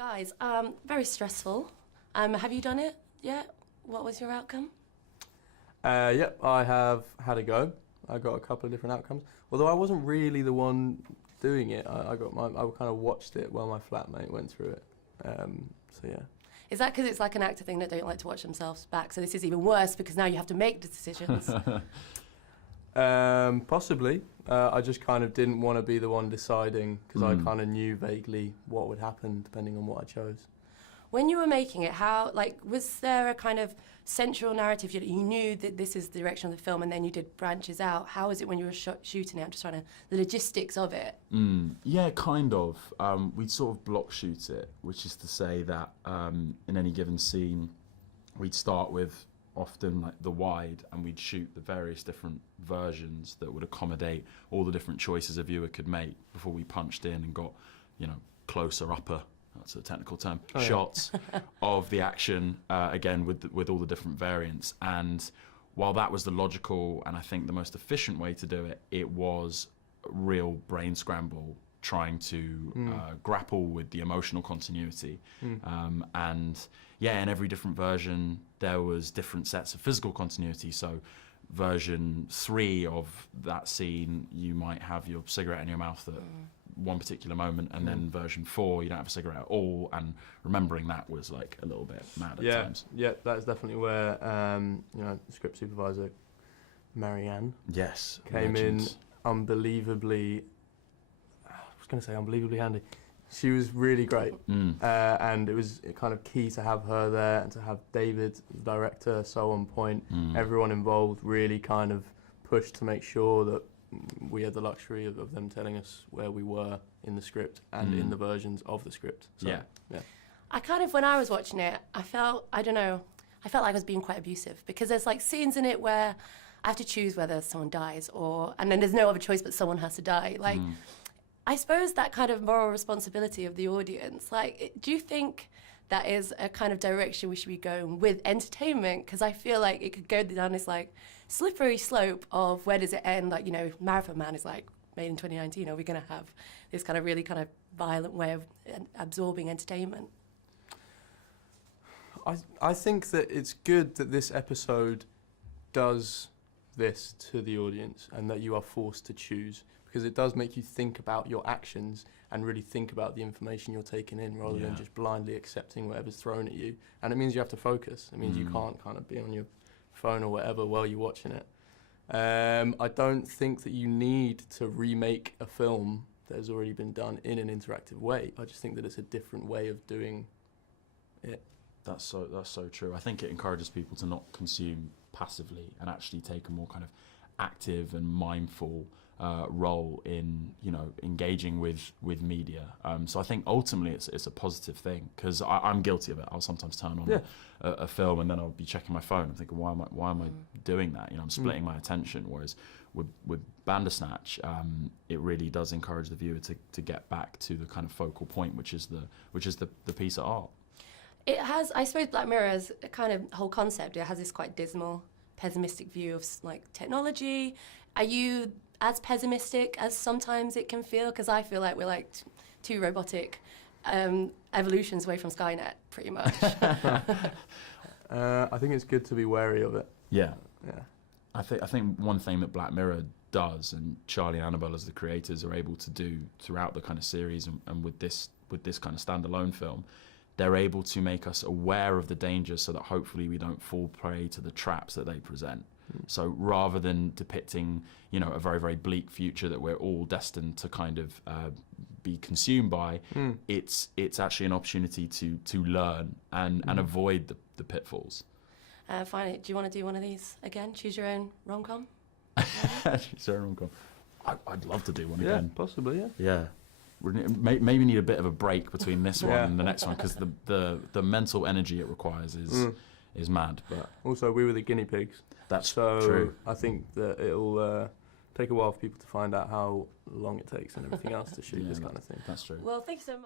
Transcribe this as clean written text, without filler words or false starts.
Guys, very stressful. Have you done it yet? What was your outcome? Yep, I have had a go. I got a couple of different outcomes. Although I wasn't really the one doing it. I kind of watched it while my flatmate went through it. So yeah. Is that because it's like an actor thing that don't like to watch themselves back? So this is even worse because now you have to make the decisions. Possibly. I just kind of didn't want to be the one deciding because I kind of knew vaguely what would happen depending on what I chose. When you were making it, was there a kind of central narrative? You knew that this is the direction of the film and then you did branches out. How was it when you were shooting it? I'm just trying to, the logistics of it. Yeah, kind of. We'd sort of block shoot it, which is to say that in any given scene, we'd start with often like the wide and we'd shoot the various different versions that would accommodate all the different choices a viewer could make before we punched in and got, closer, upper, that's a technical term, shots of the action, again with all the different variants. And while that was the logical and I think the most efficient way to do it, it was a real brain scramble trying to grapple with the emotional continuity. And yeah, in every different version there was different sets of physical continuity. So version 3 of that scene, you might have your cigarette in your mouth at one particular moment, and then version 4 you don't have a cigarette at all, and remembering that was like a little bit mad at times. Yeah, that's definitely where script supervisor Marianne came in unbelievably, I was going to say unbelievably handy. She was really great, and it was kind of key to have her there and to have David, the director, so on point. Everyone involved really kind of pushed to make sure that we had the luxury of them telling us where we were in the script and in the versions of the script. So, yeah. I kind of, when I was watching it, I felt like I was being quite abusive because there's like scenes in it where I have to choose whether someone dies and then there's no other choice but someone has to die. Like, I suppose that kind of moral responsibility of the audience, like, do you think that is a kind of direction we should be going with entertainment? Because I feel like it could go down this like slippery slope of where does it end? Like, Marathon Man is like made in 2019. Are we going to have this kind of really kind of violent way of absorbing entertainment? I think that it's good that this episode does this to the audience and that you are forced to choose, because it does make you think about your actions and really think about the information you're taking in rather than just blindly accepting whatever's thrown at you. And it means you have to focus. It means you can't kind of be on your phone or whatever while you're watching it. I don't think that you need to remake a film that has already been done in an interactive way. I just think that it's a different way of doing it. That's so true. I think it encourages people to not consume passively and actually take a more kind of active and mindful role in engaging with media. So I think ultimately it's a positive thing, because I'm guilty of it. I'll sometimes turn on a film and then I'll be checking my phone and thinking, why am I doing that? I'm splitting my attention. Whereas with Bandersnatch, it really does encourage the viewer to get back to the kind of focal point, which is the piece of art. It has, I suppose, Black Mirror's kind of whole concept. It has this quite dismal, pessimistic view of like technology. Are you as pessimistic as sometimes it can feel? Because I feel like we're like two robotic evolutions away from Skynet, pretty much. I think it's good to be wary of it. Yeah. I think one thing that Black Mirror does, and Charlie and Annabelle as the creators are able to do throughout the kind of series and with this kind of standalone film, they're able to make us aware of the dangers so that hopefully we don't fall prey to the traps that they present. So rather than depicting, a very, very bleak future that we're all destined to kind of be consumed by, it's actually an opportunity to learn and avoid the pitfalls. Finally, do you want to do one of these again? Choose your own rom-com? Choose your own rom-com. I'd love to do one again. Yeah, possibly, Yeah. Maybe need a bit of a break between this one and the next one, because the mental energy it requires is mad. But also, we were the guinea pigs. That's so true. I think that it'll take a while for people to find out how long it takes and everything else to shoot this kind of thing. That's true. Well, thank you so much.